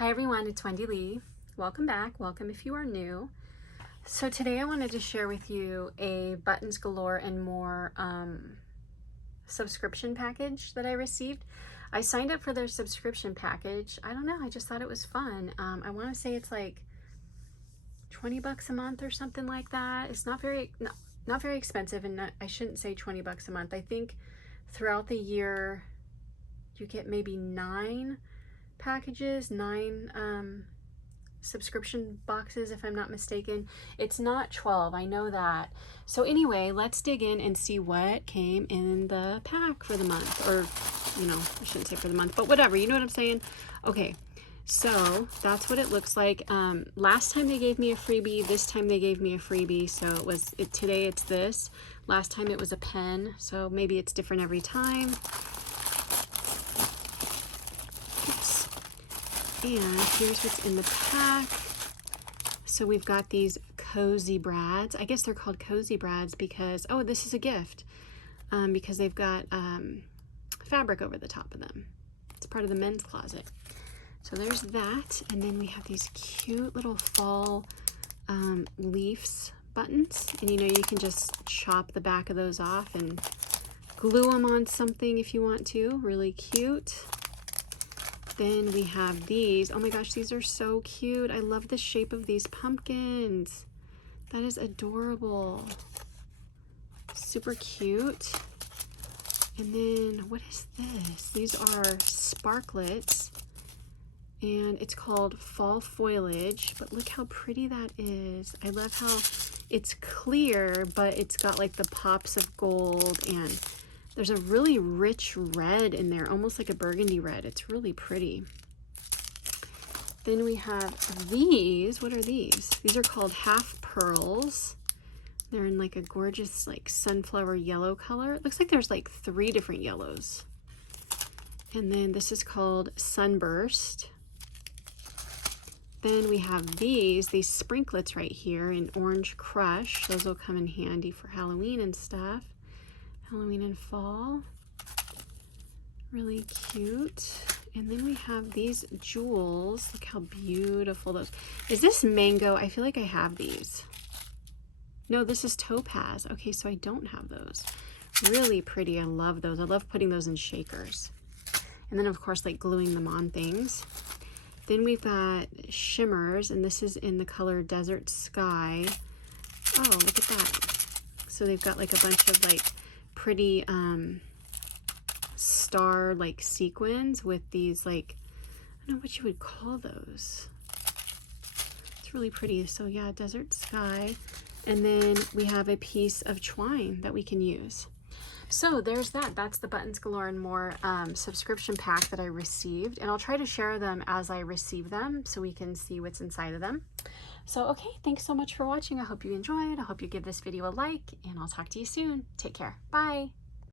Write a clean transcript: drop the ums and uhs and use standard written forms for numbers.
Hi everyone, it's Wendy Lee. Welcome back. Welcome if you are new. So today I wanted to share with you a Buttons Galore and More subscription package that I received. I signed up for their subscription package. I don't know, I just thought it was fun. I want to say it's like 20 bucks a month or something like that. It's not very expensive, and I shouldn't say 20 bucks a month. I think throughout the year you get maybe 9 packages, 9 subscription boxes if I'm not mistaken. It's not 12, I know that. So anyway, let's dig in and see what came in the pack for the month, or I shouldn't say for the month, but whatever, you know what I'm saying. Okay, so that's what it looks like. Last time they gave me a freebie, this time they gave me a freebie, so today it's this. Last time it was a pen, so maybe it's different every time. And here's what's in the pack. So we've got these cozy brads. I guess they're called cozy brads because, oh, this is a gift, because they've got fabric over the top of them. It's part of the men's closet. So there's that. And then we have these cute little fall leaves buttons. And you can just chop the back of those off and glue them on something if you want to. Really cute. Then we have these. Oh my gosh, these are so cute. I love the shape of these pumpkins. That is adorable. Super cute. And then what is this? These are sparklets, and it's called Fall Foliage, but look how pretty that is. I love how it's clear, but it's got like the pops of gold, and there's a really rich red in there, almost like a burgundy red. It's really pretty. Then we have these. What are these? These are called Half Pearls. They're in like a gorgeous like sunflower yellow color. It looks like there's like 3 different yellows. And then this is called Sunburst. Then we have these sprinklets right here in Orange Crush. Those will come in handy for Halloween and stuff. Halloween and fall. Really cute. And then we have these jewels. Look how beautiful those. Is this mango? I feel like I have these. No, this is topaz. Okay, so I don't have those. Really pretty. I love those. I love putting those in shakers. And then of course like gluing them on things. Then we've got shimmers, and this is in the color Desert Sky. Oh, look at that. So they've got like a bunch of like pretty star like sequins with these like, I don't know what you would call those. It's really pretty. So yeah, Desert Sky. And then we have a piece of twine that we can use. So there's that. That's the Buttons Galore and More subscription pack that I received, and I'll try to share them as I receive them so we can see what's inside of them. So okay, thanks so much for watching. I hope you enjoyed. I hope you give this video a like, and I'll talk to you soon. Take care. Bye.